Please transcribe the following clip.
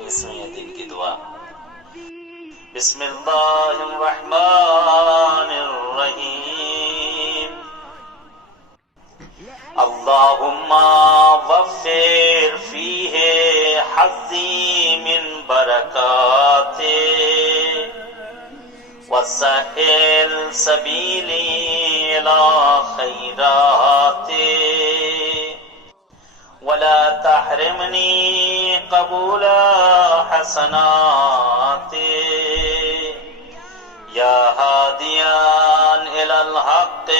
19ویں دن کی دعا۔ بسم اللہ الرحمن الرحیم۔ اللہم وفر فیہ حظی من برکاتہ وسہل سبیلی الی خیراتہ ولا تحرمنی قبول حسناتہ یا ہادیان الی الحق